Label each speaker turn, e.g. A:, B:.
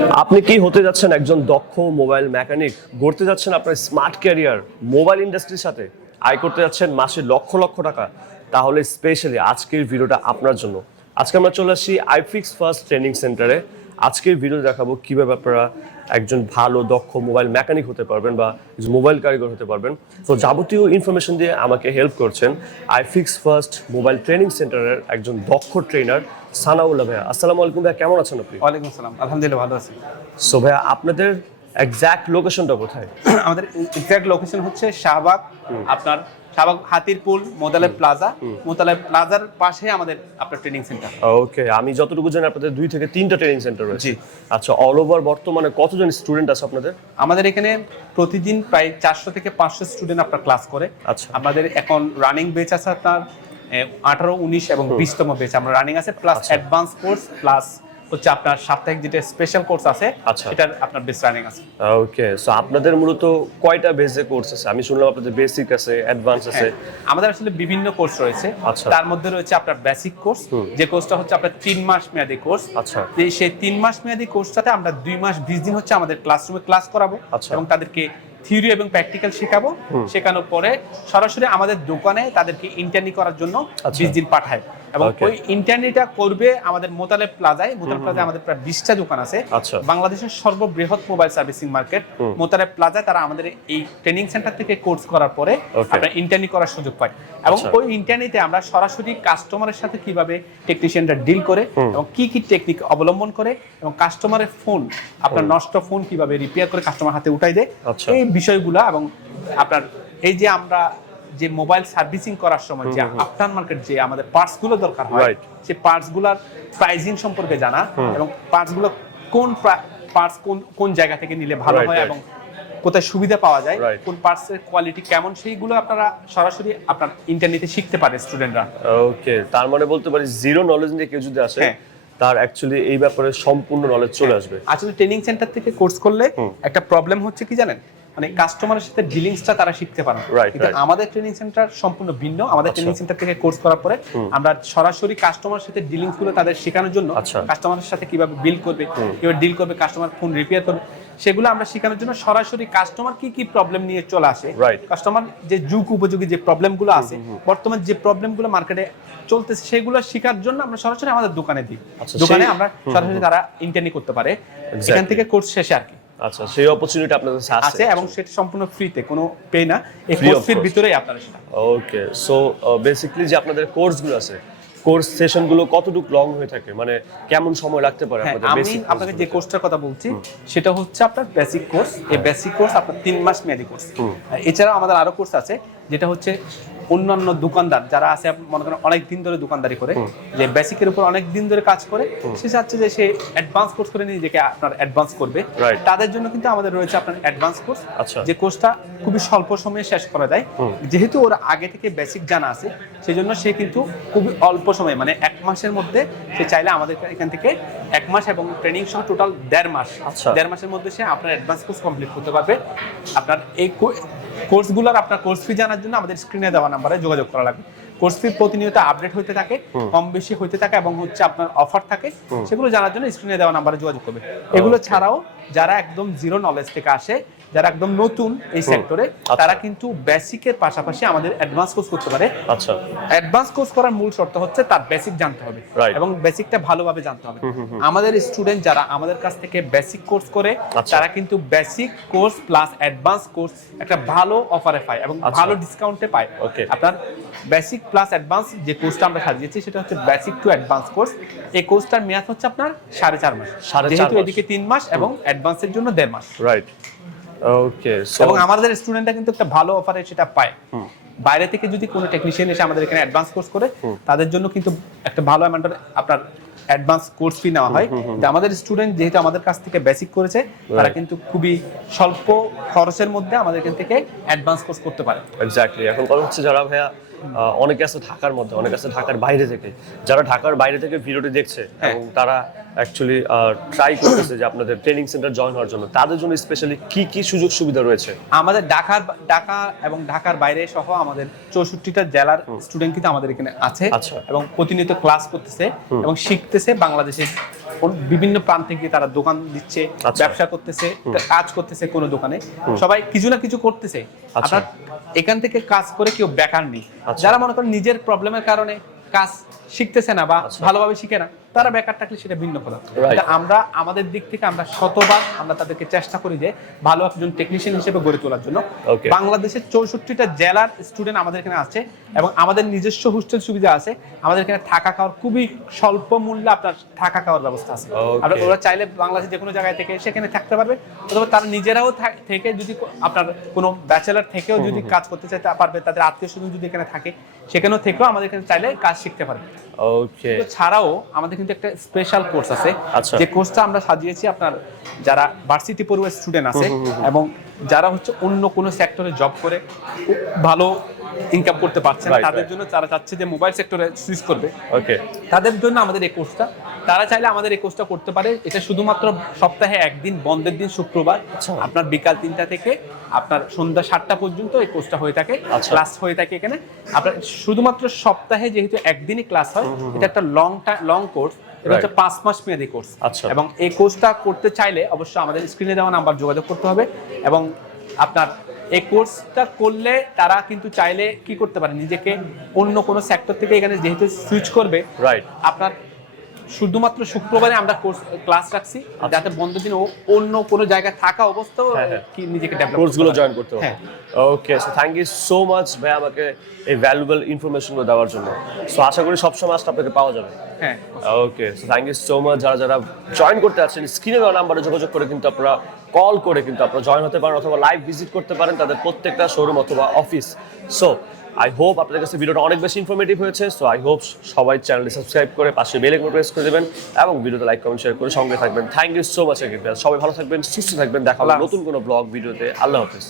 A: আপনি কি হতে যাচ্ছেন একজন দক্ষ মোবাইল মেকানিক? গড়তে যাচ্ছেন আপনার স্মার্ট ক্যারিয়ার, মোবাইল ইন্ডাস্ট্রির সাথে। আয় করতে যাচ্ছেন মাসে লক্ষ লক্ষ টাকা। তাহলে স্পেশালি আজকের ভিডিওটা আপনার জন্য। আজকে আমরা চলে আসছি আইফিক্স ফার্স্ট ট্রেনিং সেন্টারে। আজকের ভিডিও দেখাবো কীভাবে আপনারা একজন ভালো, দক্ষ মোবাইল মেকানিক হতে পারবেন বা মোবাইল কারিগর হতে পারবেন। তো যাবতীয় ইনফরমেশন দিয়ে আমাকে হেল্প করছেন আইফিক্স ফার্স্ট মোবাইল ট্রেনিং সেন্টারের একজন দক্ষ ট্রেনার সানাউল্লাহ ভাইয়া। আসসালামু আলাইকুম ভাইয়া কেমন আছেন আপনি?
B: ওয়ালাইকুম আসসালাম আলহামদুলিল্লাহ ভালো আছি।
A: সো ভাইয়া আপনাদের এক্সাক্ট লোকেশনটা কোথায়?
B: আমাদের এক্সাক্ট লোকেশন হচ্ছে শাহবাগ আপনার শাহবাগ হাতিরপুল মোদালে প্লাজা। মোদালে প্লাজার পাশে আমাদের আপনার ট্রেনিং সেন্টার
A: ওকে আমি যতটুকু জানি আপনাদের দুই থেকে তিনটা ট্রেনিং সেন্টার রয়েছে।
B: জি।
A: আচ্ছা অল ওভার বর্তমানে কতজন স্টুডেন্ট আছে আপনাদের?
B: আমাদের এখানে প্রতিদিন প্রায় চারশো থেকে পাঁচশো স্টুডেন্ট আপনার ক্লাস করে।
A: আচ্ছা।
B: আমাদের এখন রানিং বেচ আছে আপনার আঠারো উনিশ এবং বিশতম বেচ আমরা রানিং আছে প্লাস। অ্যাডভান্স কোর্স প্লাস হচ্ছে আপনার সাপ্তাহিক যেটা স্পেশাল কোর্স আছে
A: আচ্ছা।
B: এটার আপনার বেস রানিং আছে
A: ওকে সো আপনাদের মূলত কয়টা বেসে কোর্স আছে আমি শুনলাম আপনাদের বেসিক আছে অ্যাডভান্স আছে
B: হ্যাঁ, আমাদের আসলে বিভিন্ন কোর্স রয়েছে
A: আচ্ছা।
B: তার মধ্যে রয়েছে আপনার বেসিক কোর্স যে কোর্সটা হচ্ছে আপনার তিন মাস মেয়াদী কোর্স
A: আচ্ছা।
B: সেই তিন মাস মেয়াদী কোর্সটাতে আমরা দুই মাস বিশ দিন হচ্ছে আমাদের ক্লাসরুমে ক্লাস করাবো
A: আচ্ছা।
B: এবং তাদেরকে থিওরি এবং প্র্যাকটিক্যাল শেখাবো। শেখানোর পরে সরাসরি আমাদের দোকানে তাদেরকে ইন্টার্নি করার জন্য
A: আচ্ছা।
B: বিশ দিন পাঠায়। এবং. ওই ইন্টার্নিটা করবে আমাদের মোতালেব প্লাজায় মোতালেব প্লাজায় আমাদের প্রায় বিশটা দোকান আছে
A: আচ্ছা।
B: বাংলাদেশের সর্ববৃহৎ মোবাইল সার্ভিসিং মার্কেট মোতালেব প্লাজায় তারা আমাদের এই ট্রেনিং সেন্টার থেকে কোর্স করার পরে. আপনার ইন্টার্নি করার সুযোগ পায় এবং
A: আচ্ছা।
B: ওই ইন্টারনেটে আমরা সরাসরি কাস্টমারের সাথে কীভাবে টেকনিশিয়ানরা ডিল করে এবং কি কি টেকনিক অবলম্বন করে এবং কাস্টমারের ফোন আপনার নষ্ট ফোন কীভাবে রিপেয়ার করে কাস্টমার হাতে উঠাই দেয়
A: আচ্ছা।
B: এই বিষয়গুলো এবং আপনার এই যে আমরা যে মোবাইল সার্ভিসিং করার সময় যে আফটার মার্কেট যে আমাদের পার্টসগুলো দরকার হয়. সেই পার্টসগুলার প্রাইজিং সম্পর্কে জানা এবং পার্টসগুলো কোন পার্টস কোন কোন জায়গা থেকে নিলে ভালো হয় এবং কোথায় সুবিধা পাওয়া যায়. কোন পার্টসের কোয়ালিটি কেমন সেইগুলো আপনারা সরাসরি আপনার ইন্টারনেটে শিখতে পারে স্টুডেন্টরা
A: ওকে তার মানে বলতে পারি জিরো নলেজ নিয়ে কেউ যদি আসে
B: হ্যাঁ।
A: তার অ্যাকচুয়ালি এই ব্যাপারে সম্পূর্ণ নলেজ চলে আসবে।
B: আসলে ট্রেনিং সেন্টার থেকে কোর্স করলে একটা প্রবলেম হচ্ছে কি জানেন? মানে কাস্টমারের সাথে ডিলিংসটা তারা শিখতে পারে। কিন্তু আমাদের ট্রেনিং সেন্টার সম্পূর্ণ ভিন্ন। আমাদের
A: আচ্ছা।
B: ট্রেনিং সেন্টার থেকে কোর্স করার পরে আমরা সরাসরি কাস্টমারের সাথে ডিলিংসগুলো তাদের শেখানোর জন্য
A: আচ্ছা।
B: কাস্টমারের সাথে কীভাবে বিল করবে কীভাবে ডিল করবে কাস্টমার ফোন রিপেয়ার করবে সেগুলো আমরা শেখানোর জন্য সরাসরি কাস্টমার কি কি প্রবলেম নিয়ে চলে আসে। কাস্টমার যে যুগ উপযোগী যে প্রবলেমগুলো আছে বর্তমান যে প্রবলেমগুলো মার্কেটে চলতেছে সেগুলো শেখার জন্য আমরা সরাসরি আমাদের দোকানে দিই।
A: আচ্ছা,
B: দোকানে আমরা সরাসরি তারা ইন্টারনি করতে পারে। এখান থেকে কোর্স শেষে আর কি।
A: আচ্ছা সেই অপরচুনিটি আপনাদের কাছে
B: আছে এবং সেটা সম্পূর্ণ ফ্রিতে কোনো পে না। এই কোর্সের ভিতরেই আপনারা সেটা।
A: ওকে সো বেসিক্যালি যে আপনাদের কোর্সগুলো আছে কোর্স সেশনগুলো কতটুকু লং হয়ে থাকে? মানে কেমন সময় লাগতে পারে
B: হ্যাঁ
A: আপনাদের
B: আমি আপনাকে যে কোর্সটার কথা বলছি সেটা হচ্ছে আপনার বেসিক কোর্স এই বেসিক কোর্স আপনার তিন মাস মেয়াদি কোর্স এছাড়াও আমাদের আরও কোর্স আছে। যেটা হচ্ছে অন্যান্য দোকানদার যারা আছে মনে করেন অনেক দিন ধরে দোকানদারি করে যে বেসিকের উপর অনেক দিন ধরে কাজ করে সে চাচ্ছে যে সে অ্যাডভান্স কোর্স করে নিজেকে আপনার অ্যাডভান্স করবে। তাদের জন্য কিন্তু আমাদের রয়েছে আপনার অ্যাডভান্স কোর্স
A: আচ্ছা।
B: যে কোর্সটা খুবই স্বল্প সময়ে শেষ করা যায়। যেহেতু ওর আগে থেকে বেসিক জানা আছে সেই জন্য সে কিন্তু খুবই অল্প সময়ে মানে এক মাসের মধ্যে সে চাইলে আমাদের এখান থেকে এক মাস এবং ট্রেনিং সহ টোটাল দেড় মাস।
A: আচ্ছা।
B: দেড় মাসের মধ্যে সে আপনার অ্যাডভান্স কোর্স কমপ্লিট করতে পারবে। আপনার এই কোর্সগুলোর আপনার কোর্স ফি জানার জন্য আমাদের স্ক্রিনে দেওয়া নাম্বারে যোগাযোগ করা লাগবে। কোর্স ফি প্রতিনিয়ত আপডেট হতে থাকে কম বেশি হতে থাকে এবং হচ্ছে আপনার অফার থাকে সেগুলো জানার জন্য স্ক্রিনে দেওয়া নাম্বারে যোগাযোগ করবে। এগুলো ছাড়াও যারা একদম জিরো নলেজ থেকে আসে যারা একদম নতুন এই সেক্টরে তারা কিন্তু বেসিকের পাশাপাশি আমাদের অ্যাডভান্স কোর্স করতে পারে।
A: আচ্ছা।
B: অ্যাডভান্স কোর্স করার মূল শর্ত হচ্ছে তার বেসিক জানতে হবে. এবং বেসিকটা ভালোভাবে জানতে হবে। আমাদের স্টুডেন্ট যারা আমাদের কাছ থেকে বেসিক কোর্স করে
A: আচ্ছা।
B: তারা কিন্তু basic course plus advance course একটা ভালো অফারে পায় এবং
A: আচ্ছা।
B: ভালো ডিসকাউন্টে পায়।
A: Okay.
B: আপনার বেসিক প্লাস অ্যাডভান্স যে কোর্সটা আমরা সাজিয়েছি সেটা হচ্ছে বেসিক টু অ্যাডভান্স কোর্স এই কোর্সটার মেয়াদ হচ্ছে আপনার সাড়ে চার মাস।
A: সাড়ে
B: যেহেতু। এদিকে তিন মাস এবং অ্যাডভান্সের জন্য দেড় মাস।
A: রাইট ওকে
B: এবং আমাদের স্টুডেন্টরা কিন্তু একটা ভালো অফারে সেটা পায়। বাইরে থেকে যদি কোনো টেকনিশিয়ান এসে আমাদের এখানে অ্যাডভান্স কোর্স করে তাদের জন্য কিন্তু একটা ভালো অ্যামাউন্টের আপনার অ্যাডভান্স কোর্স ফি নেওয়া হয়। যে আমাদের স্টুডেন্ট যেহেতু আমাদের কাছ থেকে বেসিক করেছে তারা কিন্তু খুবই স্বল্প খরচের মধ্যে আমাদের এখান থেকে অ্যাডভান্স কোর্স করতে পারে।
A: এক্স্যাক্টলি এখন কথা হচ্ছে যারা ভাইয়া অনেকে আছে ঢাকার মধ্যে অনেকে আছে ঢাকার বাইরে থেকে যারা ঢাকার বাইরে থেকে ভিডিওটি দেখছে
B: হ্যাঁ।
A: এবং তারা অ্যাকচুয়ালি ট্রাই করতেছে যে আপনাদের ট্রেনিং সেন্টার জয়েন হওয়ার জন্য তাদের জন্য স্পেশালি কি কি সুযোগ সুবিধা রয়েছে
B: আমাদের ঢাকার ঢাকা এবং ঢাকার বাইরে সহ আমাদের চৌষট্টিটা জেলার স্টুডেন্ট কিন্তু আমাদের এখানে আছে
A: আচ্ছা।
B: এবং প্রতিনিয়ত ক্লাস করতেছে এবং শিখতেছে বাংলাদেশের বিভিন্ন প্রান্তে গিয়ে তারা দোকান দিচ্ছে
A: আচ্ছা।
B: ব্যবসা করতেছে কাজ করতেছে কোনো দোকানে সবাই কিছু না কিছু করতেছে
A: অর্থাৎ
B: আপনার এখান থেকে কাজ করে কেউ বেকার নেই
A: আচ্ছা।
B: যারা মনে করেন নিজের প্রবলেমের কারণে কাজ শিখতেছে না বা
A: আচ্ছা।
B: ভালোভাবে শিখে না তারা বেকার থাকলে সেটা ভিন্ন কথা আমরা আমাদের দিক থেকে আমরা শতবার আমরা তাদেরকে চেষ্টা করি যে ভালো একজন টেকনিশিয়ান হিসেবে গড়ে তোলার জন্য। বাংলাদেশের চৌষট্টিটা জেলার স্টুডেন্ট আমাদের এখানে আছে এবং আমাদের নিজস্ব হোস্টেল সুবিধা আছে। আমাদের এখানে থাকা খাওয়ার খুবই স্বল্প মূল্যে আপনার থাকা খাওয়ার ব্যবস্থা আছে। আপনার ওরা চাইলে বাংলাদেশের যে কোনো জায়গায় থেকে সেখানে থাকতে পারবে। অথবা তারা নিজেরাও থেকে যদি আপনার কোনো ব্যাচেলার থেকেও যদি কাজ করতে চায় তা পারবে তাদের আত্মীয় স্বজন যদি এখানে থাকে সেখানেও থেকেও আমাদের এখানে চাইলে কাজ শিখতে পারবে।
A: ওকে
B: ছাড়াও আমাদের কিন্তু একটা স্পেশাল কোর্স আছে
A: আচ্ছা।
B: যে কোর্সটা আমরা সাজিয়েছি আপনার যারা ভার্সিটি পড়ুয়া স্টুডেন্ট আছে এবং যারা হচ্ছে অন্য কোনো সেক্টরে জব করে ভালো ইনকাম করতে পারছে না। তাদের জন্য তারা চাচ্ছে যে মোবাইল সেক্টরে সুইচ করবে।
A: ওকে
B: তাদের জন্য আমাদের এই কোর্সটা তারা চাইলে আমাদের এই কোর্সটা করতে পারে। এটা শুধুমাত্র সপ্তাহে একদিন বন্ধের দিন শুক্রবার।
A: আচ্ছা।
B: আপনার বিকাল তিনটা থেকে আপনার সন্ধ্যা সাতটা পর্যন্ত এই কোর্সটা হয়ে থাকে।
A: আচ্ছা।
B: ক্লাস হয়ে থাকে এখানে। আপনার শুধুমাত্র সপ্তাহে যেহেতু একদিনই ক্লাস হয় এটা একটা লং লং কোর্স এটা হচ্ছে পাঁচ মাস মেয়াদী কোর্স
A: আচ্ছা।
B: এবং এই কোর্সটা করতে চাইলে অবশ্যই আমাদের স্ক্রিনে দেওয়া নাম্বার যোগাযোগ করতে হবে। এবং আপনার এই কোর্সটা করলে তারা কিন্তু চাইলে কি করতে পারে? নিজেকে অন্য কোনো সেক্টর থেকে এখানে যেহেতু সুইচ করবে
A: রাইট
B: আপনার শুধুমাত্র শুক্রবারে আমরা কোর্স ক্লাস রাখছি। যাতে বন্ধ দিন অন্য কোনো জায়গায় থাকা অবস্থাও
A: আচ্ছা। হ্যাঁ, হ্যাঁ।
B: কি নিজেকে ডেভেলপ
A: কোর্সগুলো জয়েন করতে হবে। Okay so thank you so much ভাই আমাকে এই ভ্যালুয়েবল ইনফরমেশনগুলো দেওয়ার জন্য। সো আশা করি সবসময় আসলে আপনাকে পাওয়া যাবে।
B: হ্যাঁ।
A: Okay so thank you so much যারা যারা জয়েন করতে আছেন স্ক্রিনে দেওয়া নাম্বারে যোগাযোগ করে কিন্তু আপনারা কল করে কিন্তু আপনারা জয়েন হতে পারেন অথবা লাইভ ভিজিট করতে পারেন তাদের প্রত্যেকটা শোরুম অথবা অফিস সো আই হোপ আপনাদের কাছে ভিডিওটা অনেক বেশি ইনফরমেটিভ হয়েছে। সো আই হোপ সবাই চ্যানেলটি সাবস্ক্রাইব করে পাশে বেল আইকন প্রেস করে দেবেন এবং ভিডিওতে লাইক কমেন্ট শেয়ার করে সঙ্গে থাকবেন। থ্যাংক ইউ সো মাচ সবাই ভালো থাকবেন সুস্থ থাকবেন। দেখা হবে নতুন কোনো ব্লগ ভিডিওতে আল্লাহ হাফিজ।